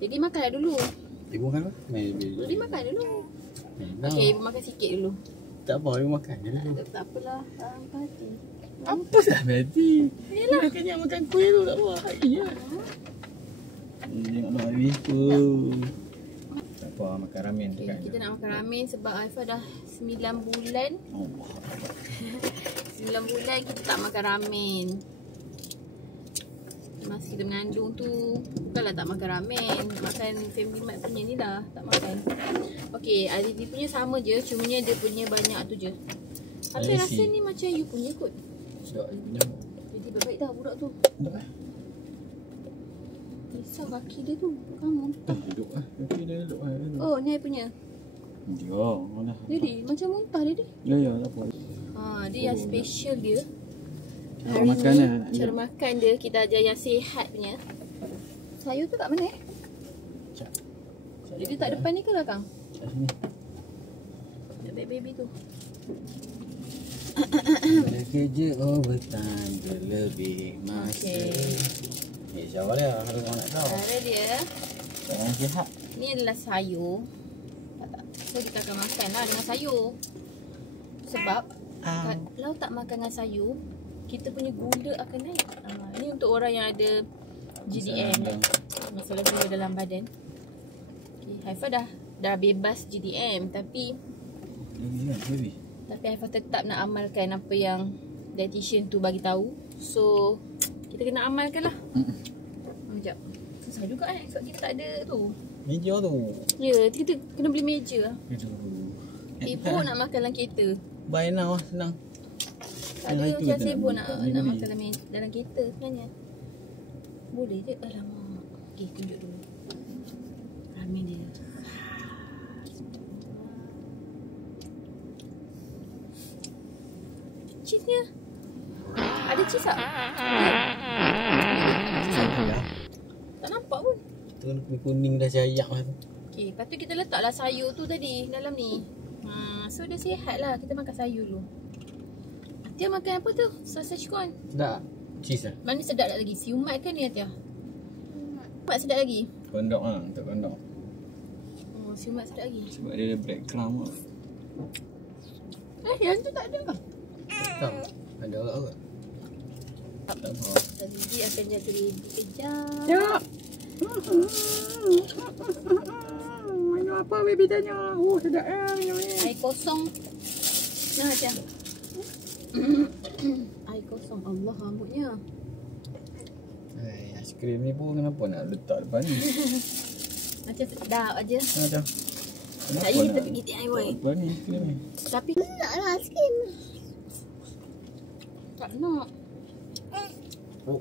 Jadi makanlah dulu. Ibu makan apa? Jadi makan dulu. No. Okey, ibu makan sikit dulu. Tak apa, ibu makan je dulu. Tak apalah, hati. Apa dah Betty? Yelah, kenyang makan kuih tu tak apa. Iya. Tengok nak habis tu. Tak apa, makan ramen tu kan. Kita nak makan ramen sebab Aifah dah 9 bulan. Allah. 9 bulan kita tak makan ramen. Masa kita mengandung tu bukanlah tak makan ramen, makan Family Mart punya ni lah, tak makan. Okey, Azizi punya sama je, cumanya dia punya banyak tu je. Tapi rasa ni macam you punya kot. Sedap you punya. Jadi baik dah budak tu. Tak. Risau kaki dia tu. Kamu Duduk lah. Kaki dia duduk lah. oh, ni I punya. Ya, mana? Jadi macam muntah dia. Ya, tak apa. Dia yang special dia. Hari Hari ni ni cara makan dia kita ajar yang sihat punya. Sayur tu kat mana Jadi tak depan ni ke belakang? Kat sini. Baby tu. Kerja overtime berlebih masa. Jawab dia. Harus orang nak tahu. Cara dia, Yang sihat. ni adalah sayur. Tak. So kita akan makan lah dengan sayur. Sebab kalau tak makan dengan sayur, kita punya gula akan naik. Ni untuk orang yang ada GDM, masalah gula dalam badan. Okay, Haifah dah bebas GDM, tapi Haifah tetap nak amalkan apa yang dietitian tu bagi tahu. So kita kena amalkan lah. Sekejap. Susah juga sebab kita tak ada tu. Meja tu. Ya, kita kena beli meja lah. Sibuk nak makan dalam kereta. Buy now lah, senang. Tak ada macam sibuk nak makan dalam kereta sebenarnya. Boleh je. Alamak. Okay, tunjuk dulu ramen dia. Cheese-nya ada cheese tak? Tak nampak pun. Tu kuning dah cayak lah tu. Okay, lepas tu kita letaklah sayur tu tadi dalam ni. So dia sihat lah. Kita makan sayur dulu. Atia makan apa tu? Sausage corn. Sedap. Cheese lah. Mana sedap lagi? Siumat kan ni Atia? Siumat sedap lagi? Kondok lah. Untuk kondok. Oh, siumat sedap lagi. Sebab dia ada breadcrumb lah. Yang tu tak ada ke? Tak. Ada orang kot. Tak apa. Azizi akan jaga baby kejap. Ya. Minum apa baby tanya? Oh sedap minum ni. Air kosong. Nah Atia. Air kosong. Allah rambutnya. Aiskrim ni pun kenapa nak letak depan ni? Macam sedap aja. Ada. Saya kita pergi DIY. Depan ni aiskrim ni. Tapi nak lah aiskrim. Tak nak. Oh.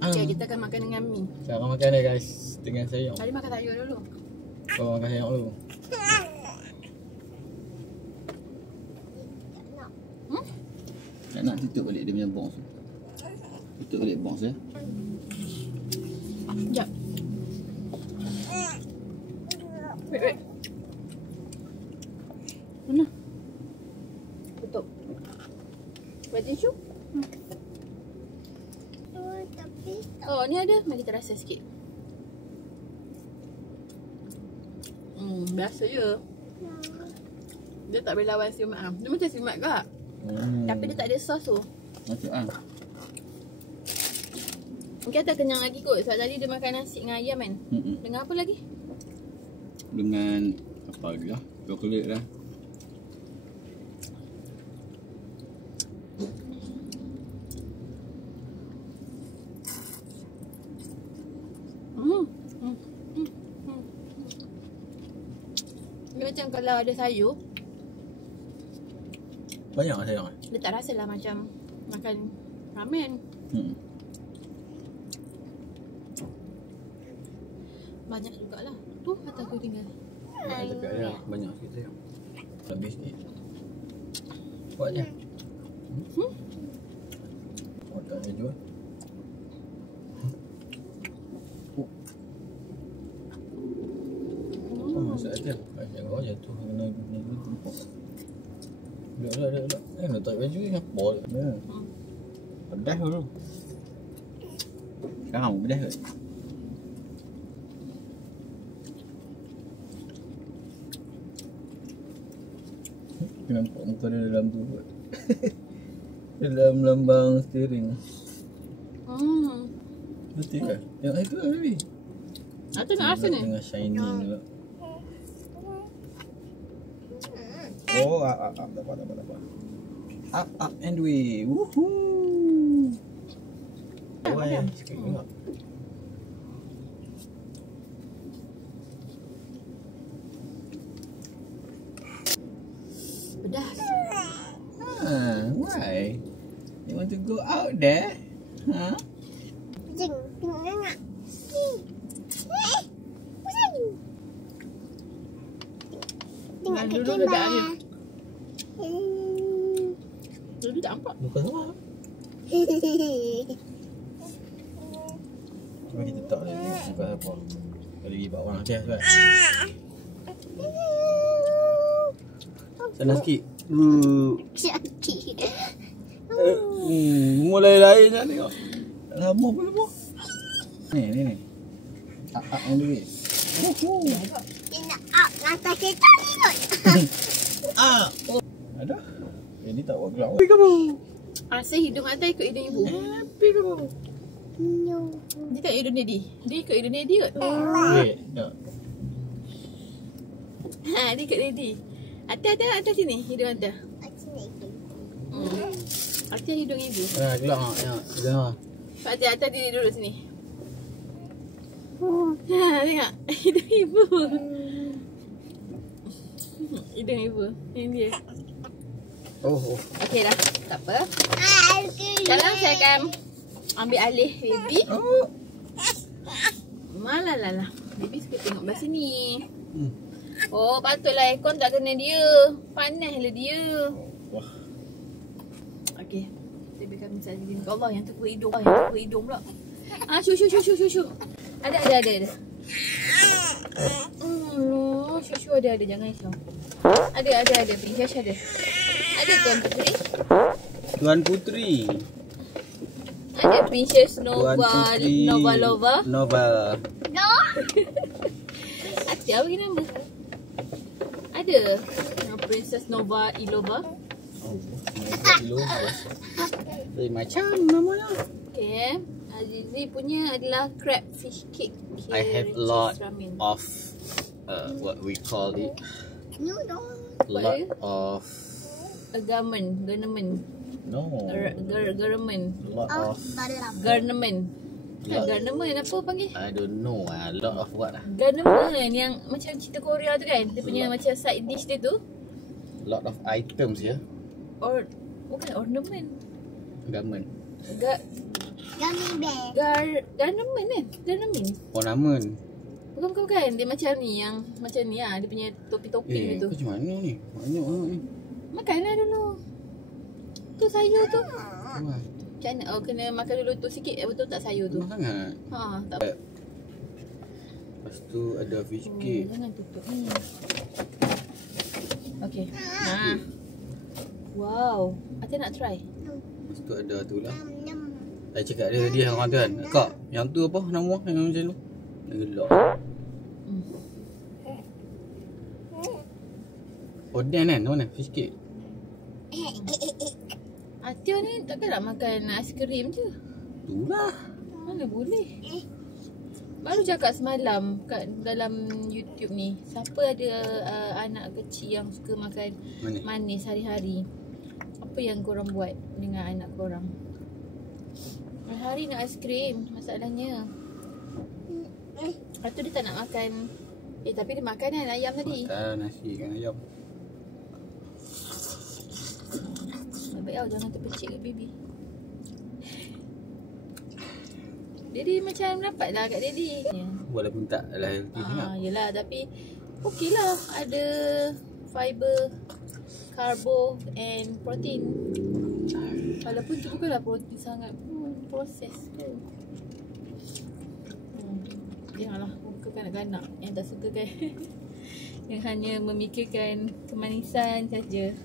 Okay, kita akan makan dengan mi. Cara makan dia guys. Dengan sayur. Tadi makan sayur dulu. Kau makan sayur dulu. Tak nak tutup balik dia punya box. Tutup balik box ya. Sekejap. Wait. Mana? Tutup. Buat tisu? Oh, ni ada. Mari kita rasa sikit. Biasa je. Dia tak boleh lawan siumat. Dia macam siumat ke? Tapi dia tak ada sos tu. Masuk ah. Mungkin tak kenyang lagi kot. Sebab tadi dia makan nasi dengan ayam kan. Dengan apa lagi? Dengan apa lagi lah? Coklat lah. Dia macam kalau ada sayur, banyak lah sayur. dia tak rasa lah macam makan ramen. Banyak jugalah. Tu mata aku tinggal. Dekat dia banyak sikit sayur. Habis sikit. Buat je. Otak dia jual. Masak aja. Ayam kau jatuh kena tumpuk. Duduk. Nak tarik baju ni apa? Pedas dulu. Sekarang pedas ke? Nampak muka dia dalam tu kot. Dalam lambang steering. Betul ke? Yang itu lah baby. Atau nak rasa ni? Tengah shining juga. Oh, dapat. Up and away. Woohoo. Wah, sikit tengok. Pedas. Why? You want to go out there? Huh? Dulu dah ada. Dulu tak nampak. Muka sama. Cuba kita tak lagi. Muka apa? Kalau pergi bawa orang atas kan? Sana sikit. Mulai lain dah tengok. Lama pun lepas. Ni. Up and away. Ada? Ini tak buat gelap. Happy kamu. Asyik hidung atas ikut hidung ibu. Happy kamu. Dia tak hidung Daddy. Dia ikut hidung Daddy kot. Wait, tak. Dia ikut Daddy. Atas sini hidung atas. Atas hidung ibu. Gelap tak? Tengok. Atas dia duduk sini. Tengok hidung ibu. Hidung ibu. Ini dia. Oh. Okey dah. Tak apa. Sekarang saya akan ambil alih baby. Oh. Malalah. Baby suka tengok belah sini. Oh, patutlah aircon tak kena dia. Panaslah dia. Wah. Okey. Baby kami saja gini. Allah yang tu hidung. Hidung pula. Shoo. Ada. Shoo ada. Jangan risau. Ada. Princess ada. Ada Tuan Putri. Ada Princess Nova Lova. Nova. Ada bagi nama. Ada Princess Nova Ilova. Macam namanya. Okay. Azizi punya adalah crab fish cake. I have a lot of what we call it. Lot of garment. no. Garment. Lot of Garment. Garment apa panggil? I don't know. A lot of what lah. Garment yang macam cerita Korea tu kan. Dia punya macam side dish dia tu. Lot of items ya. Bukan ornament. Garment. Garment kan? Garment. Ornament. Bukan. Dia macam ni yang macam ni lah. Dia punya topi-topi dia tu. Macam mana ni? Banyak ni. Makanlah dulu. Tu sayur tu. Wah. Macam mana? Oh, kena makan dulu tu sikit. Betul tak sayur tu? Enak sangat. Tak apa. Lepas tu ada fish cake. Jangan tutup ni. Okay. Wow. Ate nak try? Lepas tu ada tu lah. Saya cakap dia orang tu kan. Kak, yang tu apa nama yang macam tu? Gelap. Oden kan? Mana? Fish cake. Atio ni takkan nak makan aiskrim je. Itulah. Mana boleh. Baru cakap semalam kat dalam YouTube ni. Siapa ada anak kecil yang suka makan manis hari-hari. Apa yang korang buat dengan anak korang? Hari-hari nak aiskrim masalahnya. Lepas tu dia tak nak makan. Tapi dia makan kan ayam tadi. Makan nasi kan ayam. Baik tau jangan terpecik kat baby. Daddy macam dapat lah kat Daddy. Walaupun tak lah healthy sangat. Yelah tapi okey lah. Ada fiber, karbo and protein. Walaupun tu bukanlah protein sangat pun. Proses tu. Janganlah muka kanak-kanak yang tak suka kan. Yang hanya memikirkan kemanisan saja.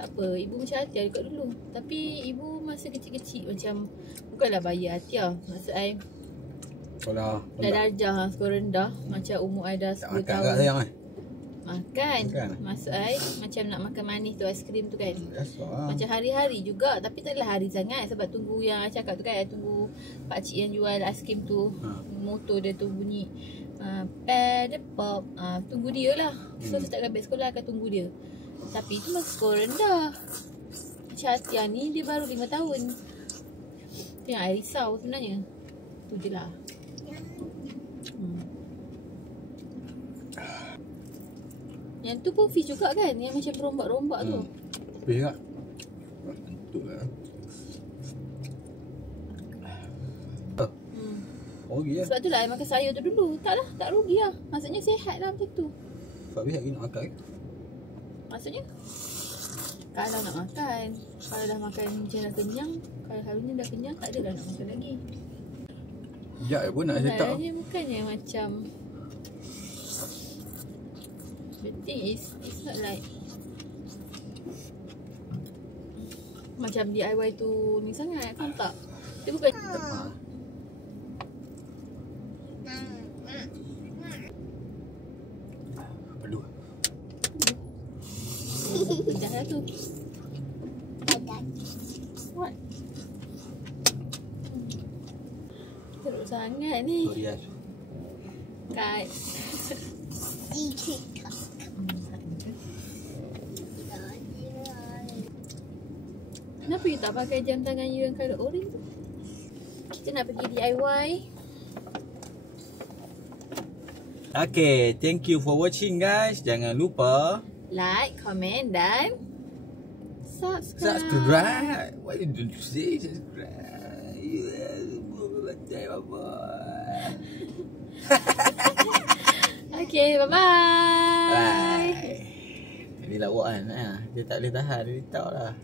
Tak apa, ibu macam Atia dekat dulu. Tapi ibu masa kecil-kecil macam bukanlah bayi Atia. Maksud I Kalau dah darjah skor rendah. Macam umur I dah 10 tak makan tahun. kat sayang Makan. Makan. Maksud I macam nak makan manis tu, aiskrim tu kan. Biasa Macam hari-hari juga. Tapi tak adalah hari sangat. Sebab tunggu yang I cakap tu kan. I tunggu pakcik yang jual aiskrim tu. Motor dia tu bunyi pad pop. Tunggu dia lah. So setiap kali balik sekolah akan tunggu dia. Tapi tu masih skor rendah. Macam Atia ni dia baru 5 tahun. Tu yang I risau sebenarnya. Tu je lah. Yang tu pun fish juga kan? Yang macam berombak-rombak tu. Fish tak? Tentu lah. Rugi lah. Sebab tu lah I makan sayur tu dulu. Tak lah, tak rugi lah. Maksudnya sihat lah macam tu. Sebab biar nak makan. Maksudnya kalau nak makan, kalau dah makan macam dah kenyang, kalau harunya dah kenyang, tak ada dah nak makan lagi. Sekejap pun nak cetak. Masalahnya bukannya macam, the thing is, it's not like macam DIY tu ni sangat, faham tak? Dia bukan Aduh. pedas lah tu. What? Teruk sangat ni. Sorry lah. Kat kenapa you tak pakai jam tangan you yang colour orange tu? Kita nak pergi DIY. Okay, thank you for watching guys. Jangan lupa Like, comment dan subscribe. subscribe. Why you don't say subscribe? Okay, bye-bye. Bye. Dia lawak kan. Dia tak boleh tahan. Dia tak lah.